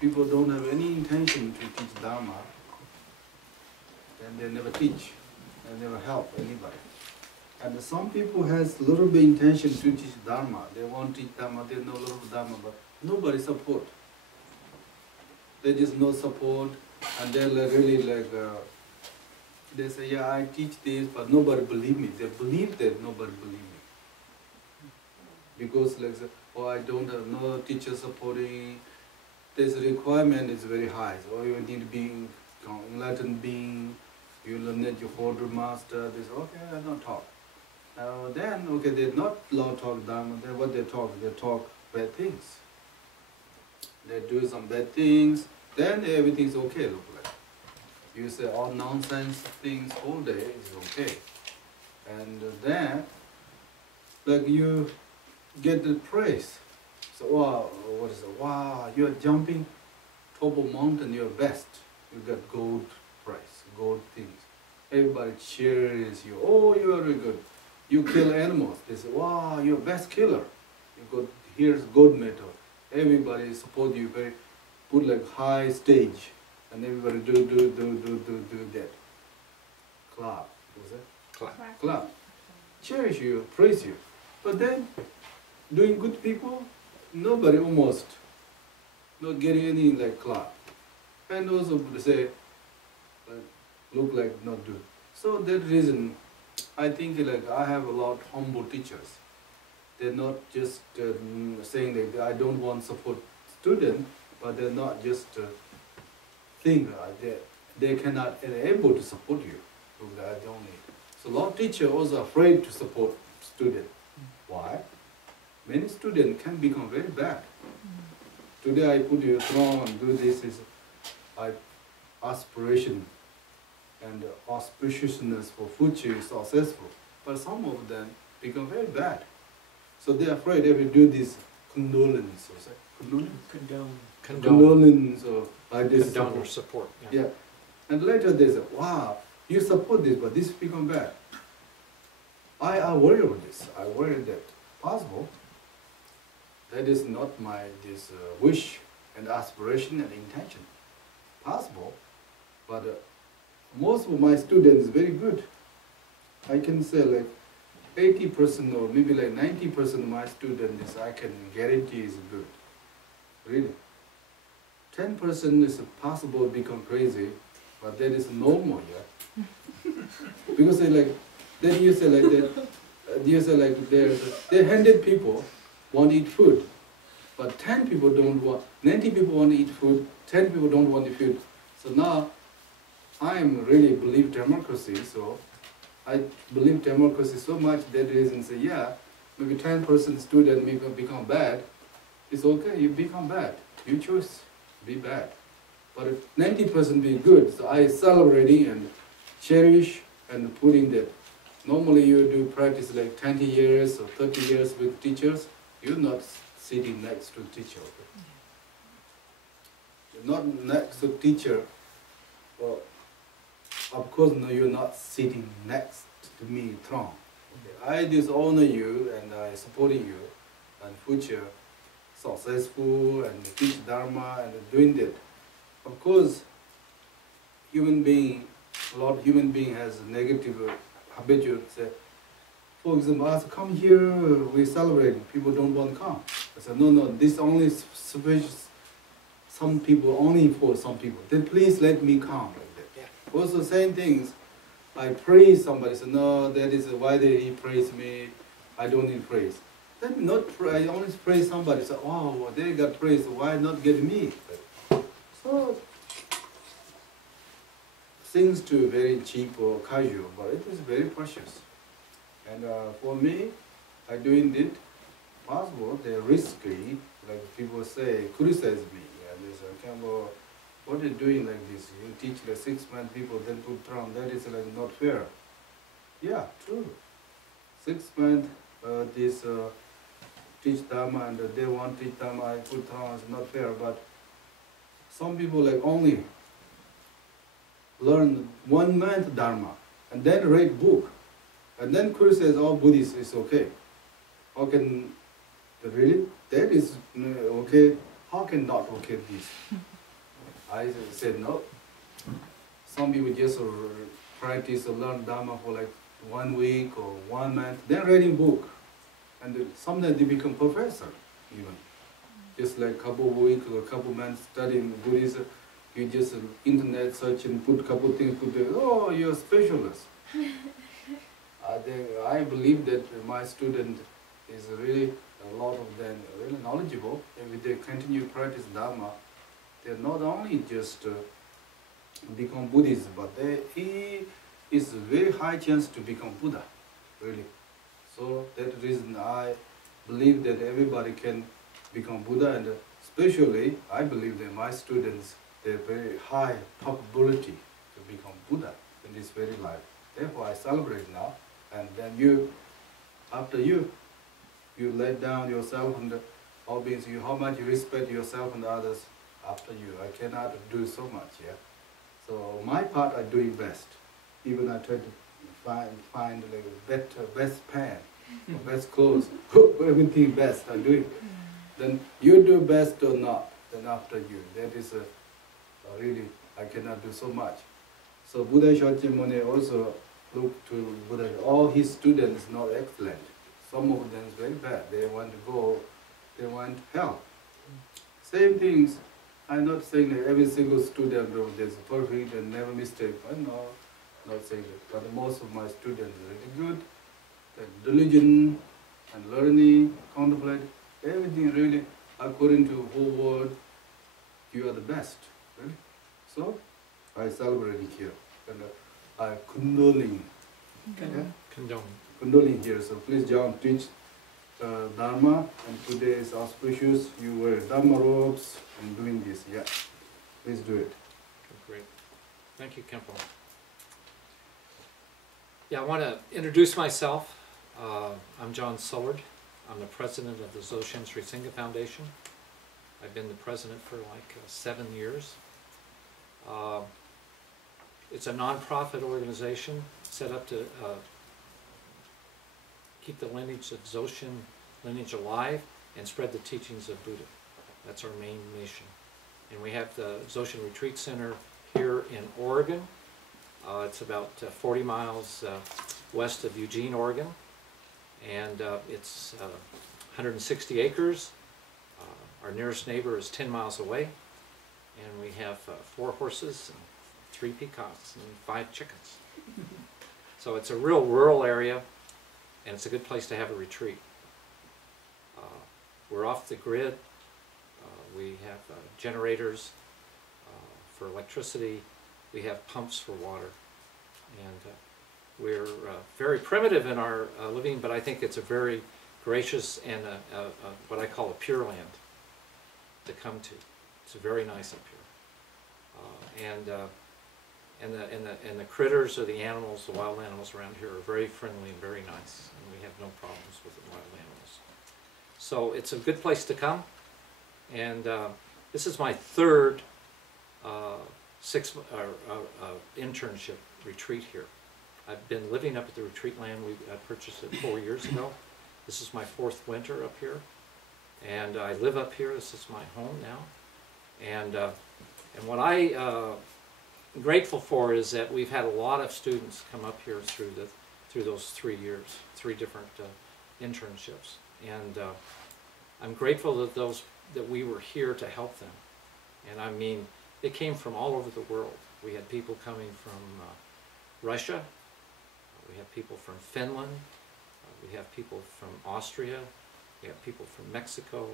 people don't have any intention to teach Dharma, then they never teach, and never help anybody. And some people has little bit intention to teach Dharma. They want to teach Dharma, they know a little Dharma, but nobody support. They just no support, and they're like really like, they say, yeah, I teach this, but nobody believe me. They believe that nobody believe me. Because like, oh, I don't have no teacher supporting. This requirement is very high. So you need to be enlightened being, you learn that you hold your master. They say, okay, I don't talk. Then, okay, they're not allowed to talk Dharma. Then what they talk bad things. They do some bad things, then everything's okay, look like. You say all nonsense things all day is okay. And then, like you get the praise. So, wow, what is it? Wow, you're jumping top of mountain, you're best. You got gold prize, gold things. Everybody cheers you. Oh, you are very good. You kill animals. They say, wow, you're best killer. You got, here's gold medal. Everybody support you, very put like high stage, and everybody do that. Clap, what's that? Clap. Clap. Cherish you, praise you. But then, doing good people, nobody almost not getting any like clap. And also say, look like not do. So that reason, I think like I have a lot of humble teachers. They're not just saying that I don't want support student, but they're not just think they cannot able to support you. So I don't need. So a lot of teachers also afraid to support student. Why? Many students can become very bad. Today I put you throne and do this is aspiration and auspiciousness for future is successful. But some of them become very bad. So they're afraid they will do this condolence or say condolence or like this Condone or support. Yeah. And later they say, wow, you support this, but this become bad. I worry about this. I worry that possible. That is not my this wish and aspiration and intention. Possible, but most of my students is very good. I can say like 80% or maybe like 90% of my students I can guarantee is good. Really. 10% is possible to become crazy, but that is normal, yeah. Because they like, then you say like that, you say like they're handed people want to eat food, but 10 people don't want, 90 people want to eat food, 10 people don't want to eat food. So now I am really believe democracy, so I believe democracy so much that reason say, yeah, maybe 10% student may become bad. It's okay, you become bad. You choose be bad. But if 90% be good, so I celebrating and cherish and putting that. Normally you do practice like 20 years or 30 years with teachers, you're not sitting next to teacher. Okay? You're not next to teacher. Well, of course, no, you're not sitting next to me, throne. Okay. I just honor you and I supporting you and future successful and teach Dharma and doing that. Of course, human being, a lot of human being has negative habitude. Say, for example, I said, come here, we celebrate. People don't want to come. I said, no, this only sufficient. Some people only for some people. Then please let me come. Also, same things. I praise somebody. So no, that is why did he praise me? I don't need praise. Then not pray. I only praise somebody. So oh, they got praise. Why not get me? So seems to very cheap or casual, but it is very precious. And for me, I doing it possible. They're risky. Like people say, criticize me. And they say, Khenpo, what are you doing like this? You teach like 6 months people, then put throne. That is like not fair. Yeah, true. 6 months teach Dharma and they want to teach Dharma, I put throne. It's not fair. But some people like only learn 1 month Dharma and then read book. And then criticize all Buddhists is okay. How can really? That is okay. how can not look at this? I said no. Some people just practice or learn Dharma for like 1 week or 1 month, then reading book. And sometimes they become professor even. Just like couple of weeks or couple months studying Buddhism, you just internet search and put couple things, oh, you're a specialist. I believe that my student is really, a lot of them really knowledgeable, and if they continue to practice Dharma, they not only just become Buddhist, but he is a very high chance to become Buddha, really. So that reason I believe that everybody can become Buddha, and especially I believe that my students, they have very high probability to become Buddha in this very life. Therefore I celebrate now, and then you, after you let down yourself and all beings, how much you respect yourself and others after you. I cannot do so much, yeah. So my part I'm doing best. Even I try to find like a better, best pen, or best clothes, everything best I'm doing. Then you do best or not, then after you. That is really, I cannot do so much. So Buddha Shakyamuni also looked to Buddha, all his students not excellent. Some of them is very bad. They want to go, they want help. Same things. I'm not saying that every single student is perfect and never mistake. I'm not saying that. But most of my students are really good. The religion and learning, contemplate, everything really according to whole world, you are the best. Really. So I celebrate here. And I condoling. Yeah? Condoling here. So please John teach Dharma, and today is auspicious. You wear Dharma robes and doing this. Yeah, please do it. Great. Thank you, Khenpo. Yeah, I want to introduce myself. I'm John Sullard. I'm the president of the Dzogchen Sri Sangha Foundation. I've been the president for like 7 years. It's a non-profit organization set up to keep the lineage of Dzogchen lineage alive and spread the teachings of Buddha. That's our main mission. And we have the Dzogchen Retreat Center here in Oregon. It's about 40 miles west of Eugene, Oregon. And it's 160 acres. Our nearest neighbor is 10 miles away. And we have 4 horses and 3 peacocks and 5 chickens. So it's a real rural area, and it's a good place to have a retreat. We're off the grid. We have generators for electricity. We have pumps for water. And we're very primitive in our living, but I think it's a very gracious and what I call a pure land to come to. It's very nice up here. And the critters or the animals, the wild animals around here are very friendly and very nice, and we have no problems with the wild animals. So it's a good place to come, and this is my 3rd internship retreat here. I've been living up at the retreat land. I purchased it 4 years ago. This is my 4th winter up here, and I live up here. This is my home now, and what I'm grateful for is that we've had a lot of students come up here through those 3 years, 3 different internships, and I'm grateful that we were here to help them. And I mean, they came from all over the world. We had people coming from Russia, we have people from Finland, we have people from Austria, we have people from Mexico,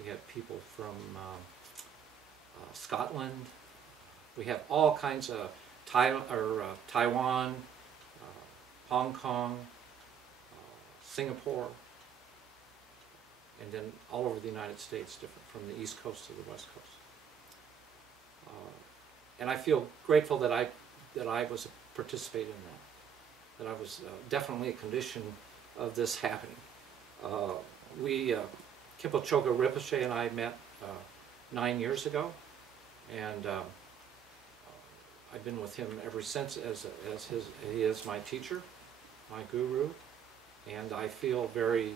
we have people from Scotland. We have all kinds of Taiwan, Hong Kong, Singapore, and then all over the United States, different from the East Coast to the West Coast. And I feel grateful that I was participating in that I was definitely a condition of this happening. Khenpo Choga Rinpoche and I met 9 years ago, and I've been with him ever since he is my teacher, my guru, and I feel very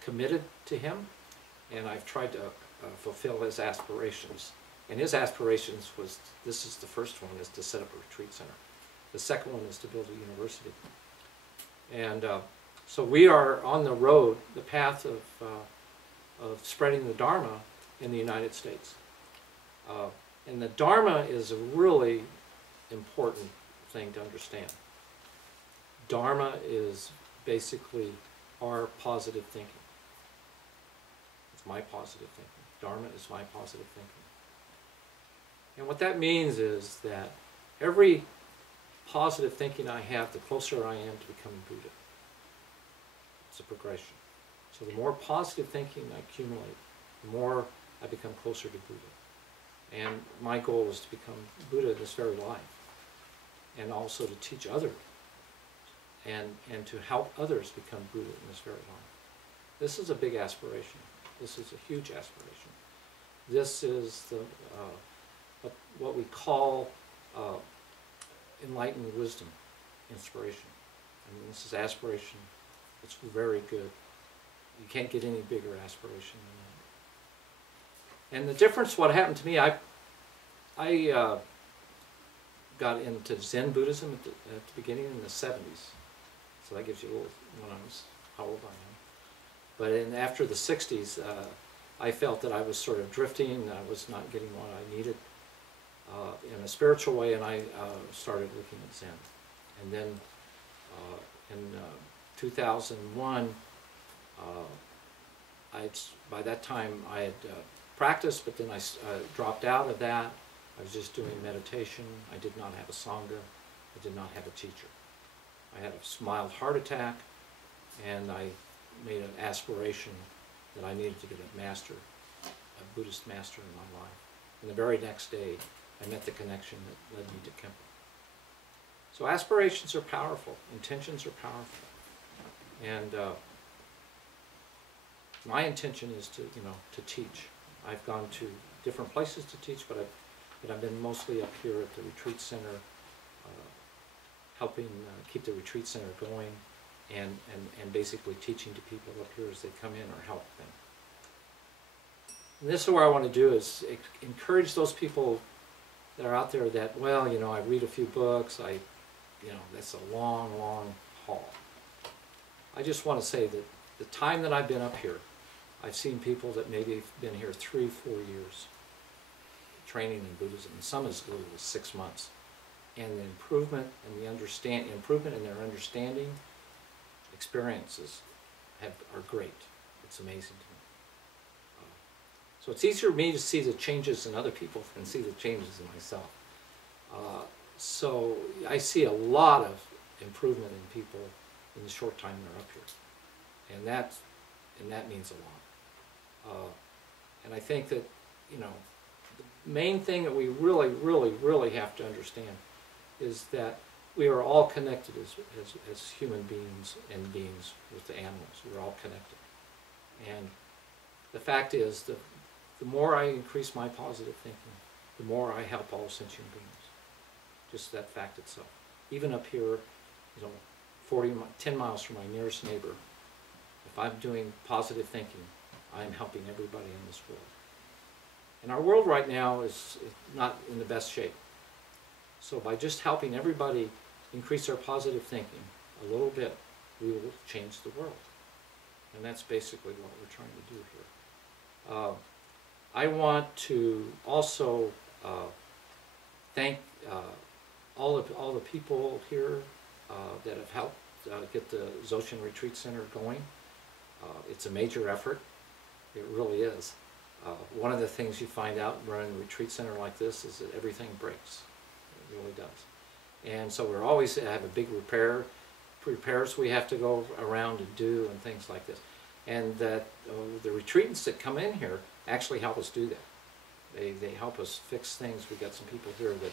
committed to him, and I've tried to fulfill his aspirations. And his aspirations was, this is the first one, is to set up a retreat center. The second one is to build a university. And so we are on the road, the path of spreading the Dharma in the United States. And the Dharma is a really important thing to understand. Dharma is basically our positive thinking. It's my positive thinking. Dharma is my positive thinking. And what that means is that every positive thinking I have, the closer I am to becoming Buddha. It's a progression. So the more positive thinking I accumulate, the more I become closer to Buddha. And my goal is to become Buddha this very life, and also to teach others, and to help others become Buddha in this very life. This is a big aspiration. This is a huge aspiration. This is the what we call enlightened wisdom, inspiration. I mean, this is aspiration. It's very good. You can't get any bigger aspiration than that. And the difference, what happened to me, I got into Zen Buddhism at the beginning in the 70s. So that gives you a little, when I was, how old I am. But after the 60s, I felt that I was sort of drifting, I was not getting what I needed in a spiritual way, and I started looking at Zen. And then in 2001, by that time I had practiced, but then I dropped out of that. I was just doing meditation. I did not have a Sangha. I did not have a teacher. I had a mild heart attack, and I made an aspiration that I needed to get a master, a Buddhist master in my life. And the very next day, I met the connection that led me to Khenpo. So aspirations are powerful. Intentions are powerful. And my intention is to, to teach. I've gone to different places to teach, but I've been mostly up here at the retreat center, helping keep the retreat center going, and basically teaching to people up here as they come in, or help them. And this is what I want to do, is encourage those people that are out there that, well, I read a few books, that's a long, long haul. I just want to say that the time that I've been up here, I've seen people that maybe have been here 3-4 years training in Buddhism, and some as little as 6 months. And the improvement and improvement in their understanding experiences are great. It's amazing to me. So it's easier for me to see the changes in other people than see the changes in myself. So I see a lot of improvement in people in the short time they're up here, and that means a lot. And I think that the main thing that we really, really, really have to understand is that we are all connected as human beings and beings with the animals. We're all connected. And the fact is that the more I increase my positive thinking, the more I help all sentient beings. Just that fact itself. Even up here, 10 miles from my nearest neighbor, if I'm doing positive thinking, I'm helping everybody in this world. And our world right now is not in the best shape. So by just helping everybody increase their positive thinking a little bit, we will change the world. And that's basically what we're trying to do here. I want to also thank all the people here that have helped get the Dzogchen Retreat Center going. It's a major effort. It really is. One of the things you find out running a retreat center like this is that everything breaks. It really does. And so we're always have a big repairs we have to go around and do, and things like this. And that the retreatants that come in here actually help us do that. They help us fix things. We've got some people here that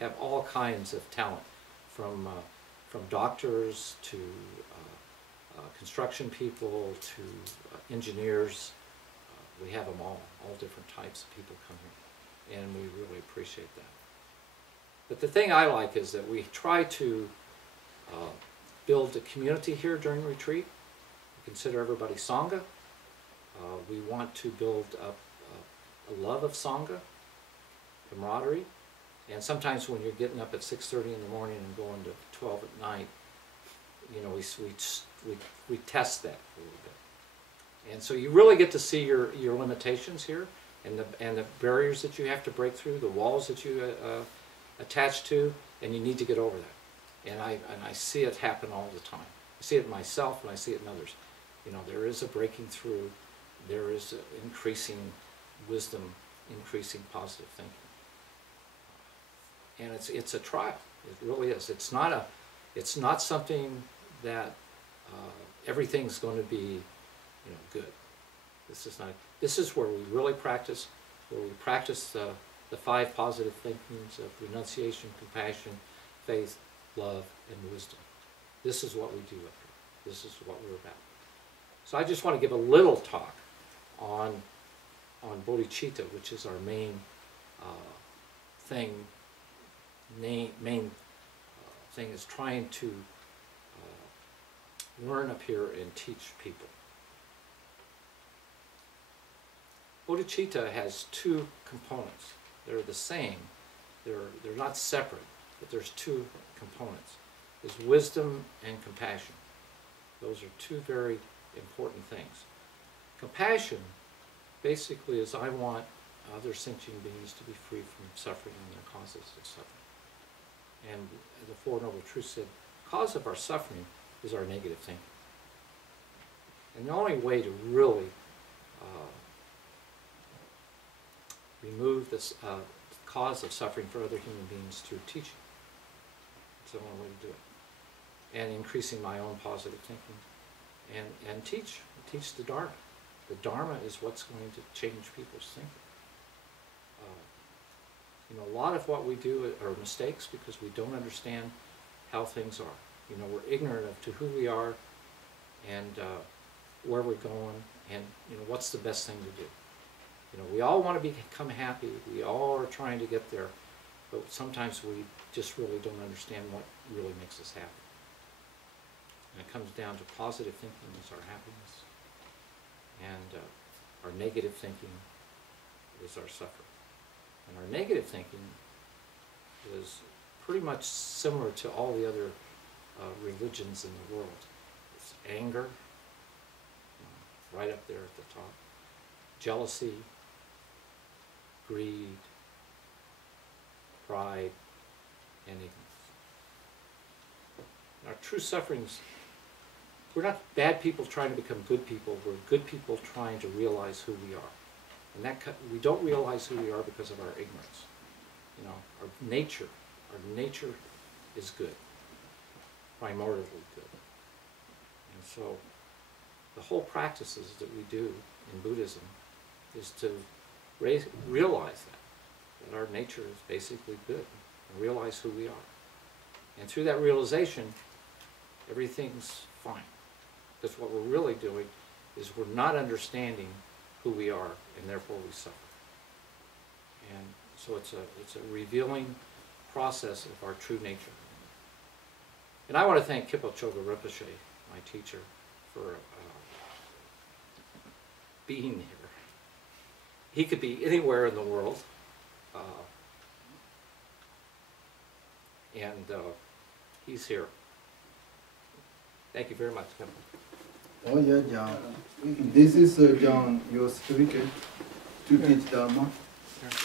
have all kinds of talent, from doctors to construction people to engineers. We have them all different types of people come here, and we really appreciate that. But the thing I like is that we try to build a community here during retreat. We consider everybody Sangha. We want to build up a love of Sangha, camaraderie, and sometimes when you're getting up at 6:30 in the morning and going to 12 at night, you know, we test that a little bit. And so you really get to see your limitations here, and the barriers that you have to break through, the walls that you attach to, and you need to get over that. And I see it happen all the time. I see it in myself and I see it in others. You know, there is a breaking through, there is increasing wisdom, increasing positive thinking. And it's a trial. It really is. It's not something that everything's going to be, you know, good. This is not. This is where we really practice, where we practice the 5 positive thinkings of renunciation, compassion, faith, love, and wisdom. This is what we do up here. This is what we're about. So I just want to give a little talk on bodhicitta, which is our main thing. Main thing is trying to learn up here and teach people. Bodhicitta has 2 components. They're the same. They're not separate, but there's 2 components. There's wisdom and compassion. Those are 2 very important things. Compassion basically is I want other sentient beings to be free from suffering and their causes of suffering. And the Four Noble Truths said, the cause of our suffering is our negative thinking. And the only way to really remove this cause of suffering for other human beings through teaching. It's the only way to do it. And increasing my own positive thinking. And teach the Dharma. The Dharma is what's going to change people's thinking. You know, a lot of what we do are mistakes because we don't understand how things are. You know, we're ignorant of to who we are and where we're going and, you know, what's the best thing to do. You know, we all want to become happy. We all are trying to get there, but sometimes we just really don't understand what really makes us happy. And it comes down to positive thinking is our happiness, and our negative thinking is our suffering. And our negative thinking is pretty much similar to all the other religions in the world. It's anger, right up there at the top, jealousy, greed, pride, and ignorance. Our true sufferings, we're not bad people trying to become good people, we're good people trying to realize who we are. And we don't realize who we are because of our ignorance. You know, our nature is good, primordially good. And so the whole practices that we do in Buddhism is to realize that our nature is basically good, and realize who we are. And through that realization, everything's fine. Because what we're really doing is we're not understanding who we are, and therefore we suffer. And so it's a revealing process of our true nature. And I want to thank Khenpo Choga Rinpoche, my teacher, for being here. He could be anywhere in the world, and he's here. Thank you very much, Khenpo. Oh yeah, John. This is John, your certificate to teach Dharma.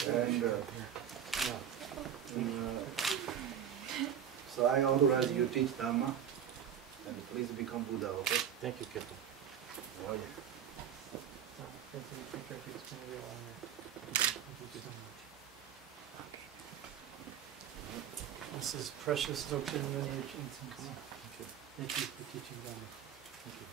And so I authorize you to teach Dharma. And please become Buddha, okay? Thank you, Khenpo. Oh yeah. This is precious Dzogchen lineage incense. Thank you for teaching Dharma. Thank you.